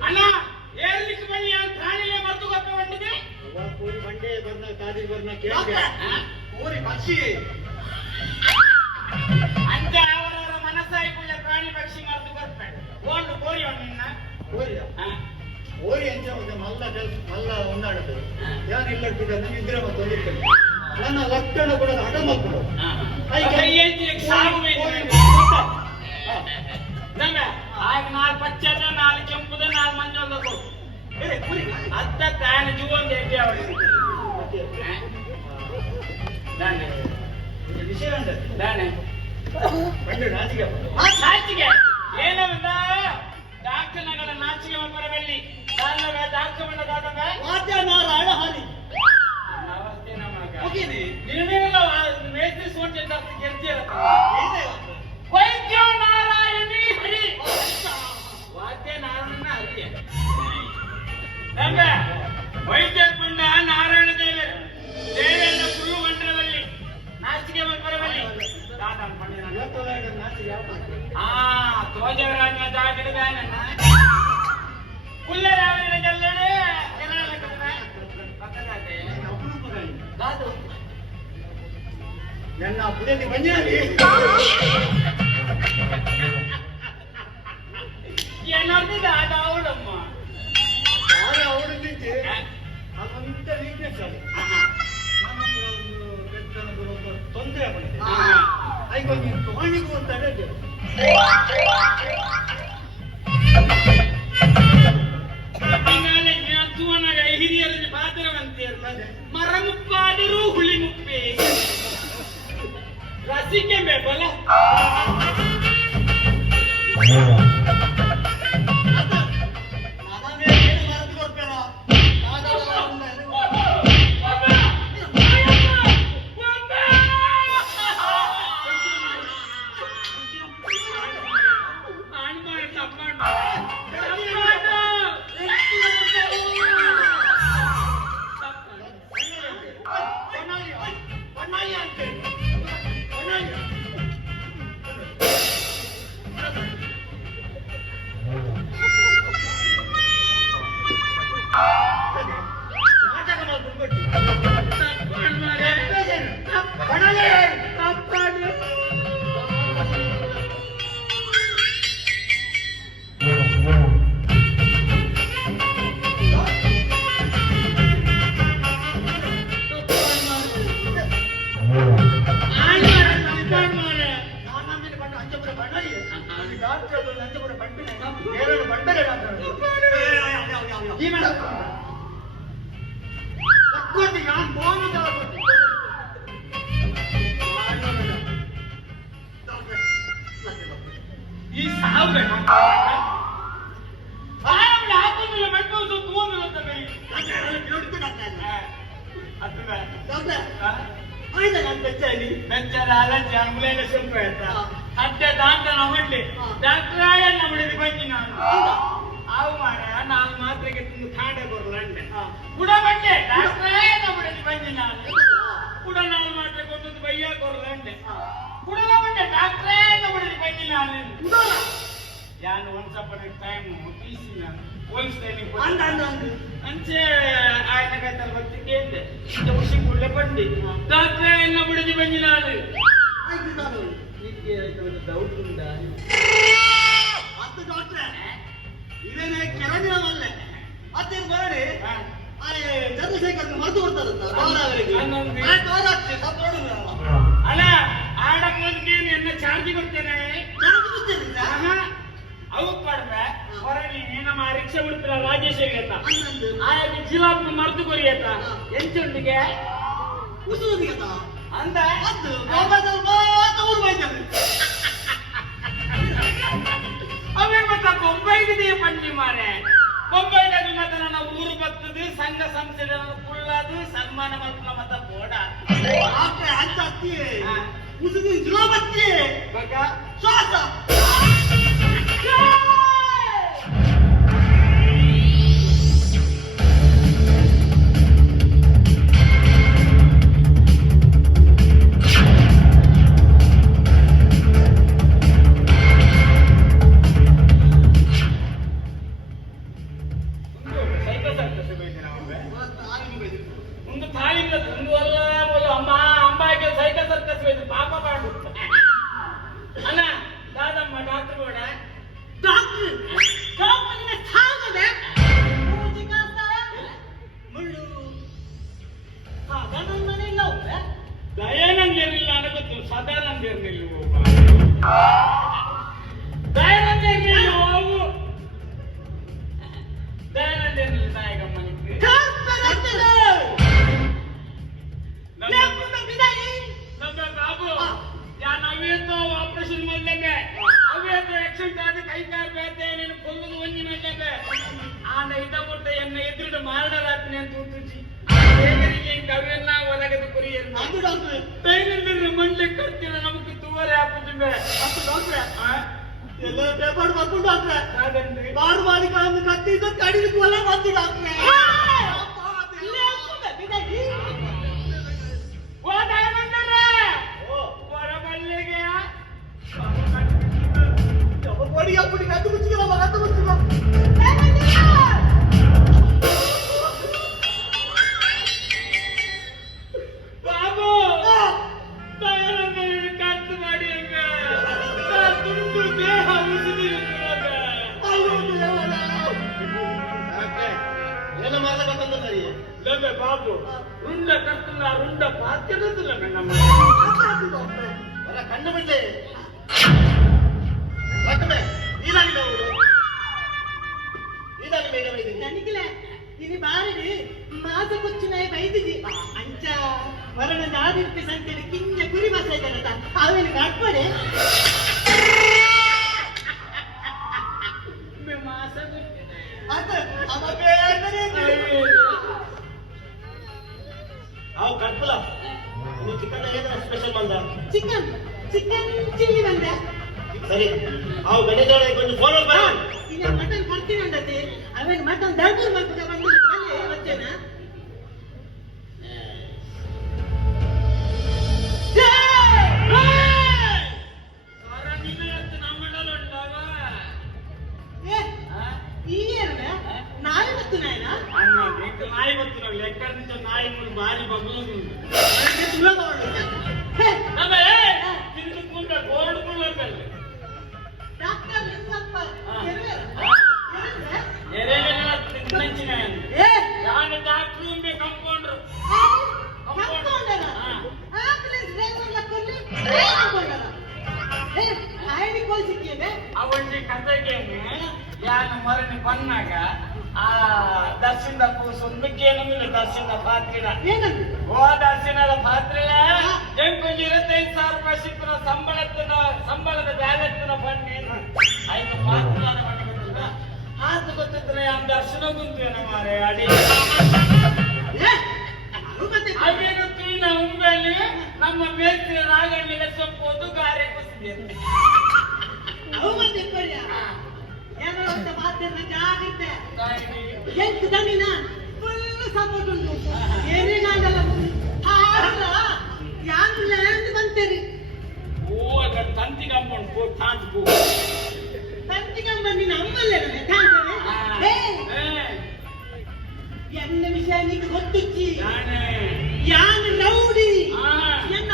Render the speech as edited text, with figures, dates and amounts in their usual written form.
ಅಣ್ಣ ಏರ್ಲಿಕ್ಕೆ ಬನ್ನಿ ಪ್ರಾಣಿಲೇ ಮರ್ತು ಗೊತ್ತ ಬಂದಿದೆ ಕೋರಿ ಬಂಡೆ ಬರ್ನ ಕಾದಿ ಬರ್ನ ಕೇಳಿದೆ ಕೋರಿ ಪಕ್ಷಿ ಅಂತ ಅವರವರ ಮನಸ್ಸಾಯಿಕೊಳ್ಳೆ ಪ್ರಾಣಿ ಪಕ್ಷಿ ಮರ್ತು ಬರ್ತಾರೆ ಓಂಡು ಕೋರಿ ನಿನ್ನ ಕೋರಿಯ ಕೋರಿ ಅಂತ ಒಂದು ಮಲ್ಲ ಒಂದಾಡದು ಯಾರು ಇಲ್ಲ ಇದ್ರೆ ಮತ್ತೆ ನನ್ನ ಲಕ್ಷಣ ಕೂಡ ಹಠ ಮಕ್ಕಳು ಆಗ ನಾಲ್ ಪಚ್ಚದ ನಾಲ್ ಕೆಂಪುದ ನಾಲ್ ಮಂಜದ ಅತ್ತ ತಾನ ಜೀವನ ವಿಷಯ ನಾಚಿಕೆ ಏನಂದ ಡಾಕ್ಟರ್ನಗಳ ನಾಚಿಕೆ ಬರಬಲ್ಲಿ ಡಾಕ್ಟರ್ ವಾದ್ಯ ನಾರಾಯಣ ಹಾನಿ ಅವಸ್ಥೆ ನಮಗ ಹೋಗಿನಿ ನೀವೆಲ್ಲ ಮೇಸ್ತ್ರಿ ಸೋಂಟೆ ಗೆಲ್ತೀರ ವೈದ್ಯ ನಾರಾಯಣಿ ಹರಿ ವಾದ್ಯ ನಾರಾಯಣ ಹರಿ ವೈದ್ಯ ಕೊಂಡ ನಾರಾಯಣ ದೇವೆಲ್ಲ ಕುಳ್ಳು ಮಂಡಲದಲ್ಲಿ ನಾಚಿಕೆ ಬರಬಲ್ಲಿ ತೋಜವರಾಜನ ಜಾಗದ ಕುಲ್ಲರಾವಣ ಜಲ್ಲಡೆ ನನ್ನ ಪುಡಿಯಲ್ಲಿ ಬಂದಿರಲಿ ಏನರ್ದಿದ ಅದು ಅವಳಮ್ಮ ಯಾರು ಅವಳಿದ್ದೆ ಅದಂತ ವೀಕ್ನೆಸ್ ಅದು ತೊಂದರೆ ಬಂದಿದೆ ಆಯ್ತು ನೀನು ತೋಣಿಗೂ ಅಂತ ಹೇಳಿದ್ದೆ ಹಿರಿಯರಲ್ಲಿ ಪಾತ್ರವಂತೆ ಇರ್ತದೆ ಮರ ಮುಪ್ಪಾದರೂ ಹುಳಿ ಮುಪ್ಪೆ ರಸಿಕೆ ಬೇಕಲ್ಲ ಈ ಸಾವಿರ ಹತ್ತೆ ದಾಂತನ ಹೊಡ್ಲಿ ಡಾಕ್ಟರ್ ನಮ್ಮಡಿದ ಬಂದಿ ನಾನು ಅವು ಮಾರ ನಾನು ಮಾತ್ರೆಗೆ ತಿಂದು ಕಾಂಡೆ ಬರಲಂಡೆ ಕುಡ ಬಂಡೆ ಡಾಕ್ಟರ್ ನಮ್ಮಡಿದ ಬಂದಿ ನಾನು ಕುಡ ನಾನು ಮಾತ್ರೆ ಕೊಟ್ಟು ಬಯ್ಯ ಕೊರಲಂಡೆ ಕುಡಲ ಬಂಡೆ ಡಾಕ್ಟರ್ ನಮ್ಮಡಿದ ಬಂದಿ ನಾನು ಯಾನು ಒಂದ್ಸಪ್ಪ ಟೈಮ್ ಪಿಸಿ ನಾನು ಹೋಲಿಸ್ತೇನೆ ಅಂಚೆ ఆయన ಕೈತಲ್ ಭಕ್ತಿ ಕೇಳಿದೆ ಖುಷಿ ಕೂಡಲೇ ಬಂದಿ ಡಾಕ್ಟರ್ ನಮ್ಮಡಿದ ಬಂದಿ ನಾನು ಡೌಟ್ ಉಂಟಾ ಅದು ಡಾಕ್ಟ್ರೆ ಇದೇನೆ ಕೆಲ ದಿನವಲ್ಲೇ ಮತ್ತೇನು ಬರಡಿ ಚಂದ್ರಶೇಖರ್ ಮರೆತು ಕೊಡ್ತಾರಂತ ಅಲ್ಲ ಆಡಕ್ಕೆ ಎನ್ನ ಚಾರ್ಜ್ ಕೊಡ್ತೇನೆ ಅವು ಕಡಿಮೆ ಹೊರಗೆ ನಮ್ಮ ರಿಕ್ಷಾ ಬಿಡ್ತೀರ ರಾಜೇಶ್ ಅಂತ ಆಯ್ತು ಜಿಲಾಬ್ ಮರ್ತು ಕೊರಿ ಅಂತ ಎಂಚುಂಡಿಗೆ ಅಂತ ಅವೇ ಮತ್ತ ಬೊಂಬೈಗಿದೆ ಪಂಡಿ ಮಾರೆ ಬೊಂಬೈದಾಗ ಮತ್ತ ನನ್ನ ಊರು ಬರ್ತದೆ ಸಂಘ ಸಂಸ್ಥೆ ಕುಳ್ಳದು ಸನ್ಮಾನ ಮಾಡ್ಕೊಳ್ಳೋ ಮತ್ತ ಬೋಡ ಅಂತ ಅತ್ತಿ ಬತ್ತಿ ಶ್ವಾಸ ದಯಾನಂದಿರ್ ನಿಲ್ಲು ದಯಾನಂದಿರ್ ನಿಲ್ಲು ದಯಾನಂದಿರ್ ನಿಲ್ಲು ನಾಯಕಮ್ಮನಿಗೆ ನಮ್ಮ ಬಾಬು ಯಾನ್ ಅವೇತೋ ಆಪರೇಷನ್ ಮಾಡ್ಲೇಬೆ ಅವೇತೋ ಆಕ್ಸಿಡೆಂಟ್ ಆದ ಕೈ ಕಾಲು ಬೇತೆ ನೀನು ಕೊಲ್ಲುದು ಒಂಜಿ ಮಾಡ್ಲೇಬೆ ಆಂಡ ಇದ ಮುಟ್ಟ ಎನ್ನ ಎದುರು ಮಾರಡಲಾಗ್ತೀನಿ ಅಂತ ಉಂಟುಚಿ ಬೇಗರಿಗೆ ಕವಿಯನ್ನ ಒಳಗದು ಕುರಿಯರು ಬೇಗಂದ್ರೆ ಮಂಡ್ಲೆ ಕರ್ತೀರ ನಮಗೆ ತೂವರೆ ಹಾಕುತ್ತಿವೆ ಅಷ್ಟು ಡಾಕ್ಟ್ರೆ ಎಲ್ಲ ಪೇಪರ್ ಬರ್ಕೊಂಡು ಡಾಕ್ಟ್ರೆ ಹಾಗಂದ್ರೆ ಬಾರು ಬಾರಿಗಳನ್ನು ಕಟ್ಟಿದ್ದು ಕಡಿದು ಕೊಲೆ ಬಂದು ಡಾಕ್ಟ್ರೆ ಪುಡಿ ಕಟ್ಟು ಮುಚ್ಚಿಲ್ಲ ಕಟ್ಟು ಮುಚ್ಚಿಲ್ಲ ಬಾಬು ಖರ್ಚು ಮಾಡಿ ತುಂಡು ದೇಹ ಉಸಿರಿ ಏನ ಮಾಡ್ಲಕ್ಕಂತ ಸರಿ ಲಬೆ ಬಾಬು ರುಂಡ ಕರ್ತಲ್ಲ ರುಂಡ ಪಾತ್ಯದಲ್ಲ ನಮ್ಮ ಕಣ್ಣು ಬಿಟ್ಟೆ ರಕ್ಕಮೆ ನೀರಾಗಿಲ್ಲ ಅವರು ನೀರಾಗಿ ಬೇಗ ನನಗಿಲ್ಲ ఇది బారడి మాసకొచ్చినాయి బయటికి అంచ వరణ నాదిర్పి సంకడి కింద గురి బసైదనట ఆమెను కట్పడే మే మాసకు ಅದ ಅವ ಬೇರೆ ಅವ ಕಟ್ಪಲ ನೀವು ಚಿಕನ್ ಏನಾದ್ರು ಸ್ಪೆಷಲ್ ಬಂದ చికెన్ చిల్లీ ಬಂದ ಸರಿ ಅವ ಗಣೇಶ್ ಕೊಂచెం ಫೋನ್ ಬಾ ಈಗ ಮಟನ್ ಕೊಡ್ತೀನಿ ಅಂದತೆ ಅವನ್ ಮಟನ್ ದರ್ಬೂರ್ ಮಾಡ್ಬಿಟ್ಟು ಬಂದು ಅಲ್ಲೇ వచ్చేనా నాయి వస్తున్నాయనా నాయి వస్తున్నావు ఎక్కడి నుంచో నాయి భారీ బబ్బులు తిరుగుకుంటా గోడుకున్నా డాక్టర్ లింగప్ప ಡಾಕ್ಟರ್ ಕಂಪೌಂಡರ್ ಅವನಿಗೆ ಕತೆಗೆ ಯಾನು ಮರಣಿ ಬಂದಾಗ ಆ ದರ್ಶನದ ಸೊಂದಕ್ಕೇನಿಲ್ಲ ದರ್ಶನದ ಪಾತ್ರಿಡ ಓ ದರ್ಶನದ ಪಾತ್ರಿಡ ಕೊಂಚ 25,000 ರೂಪಾಯಿ ಸಿಕ್ಕನ ಸಂಬಳದ ಬ್ಯಾಲೆತ್ತಿನ ಬನ್ನಿ ಆಯ್ತು ಪಾತ್ರ ಆತ ಗೊತ್ತಿದ್ರೆ ಆ ದರ್ಶನ ಕುಂತೇನೆ ಮಾರೆ ಅಡಿ ಅವೇ ಗೊತ್ತಿಲ್ಲ ಉಂಬೆಲ್ಲಿ ನಮ್ಮ ಬೇಸಿಗೆ ರಾಗಣ್ಣಿಗೆ ಸೊಪ್ಪು ಗಾರೆ ಕುಸಿದೆ ಅವು ಮತ್ತೆ ಏನೋ ಒಂದು ಮಾತನ್ನ ಜಾಗಿದ್ದೆ ಎಂಟು ದಣಿನ ಫುಲ್ ಸಪೋರ್ಟ್ ಉಂಟು ಏನೇನಾಗಲ್ಲ ಹಾಗಲ್ಲ ಯಾರು ಲ್ಯಾಂಡ್ ಬಂತೇರಿ ಓ ಅದ ತಂತಿ ಕಂಪೌಂಡ್ ಕೋ ತಾಂತ್ ಕೋ ತಂತಿ ಕಂಪೌಂಡ್ ನಿನ್ನ ಅಮ್ಮಲ್ಲೇ ಎನ್ನ ವಿಷಯ ನಿಮಗೆ ಗೊತ್ತಿಚ್ಚಿ ಯಾನ್ ರೌಡಿ ಎನ್ನ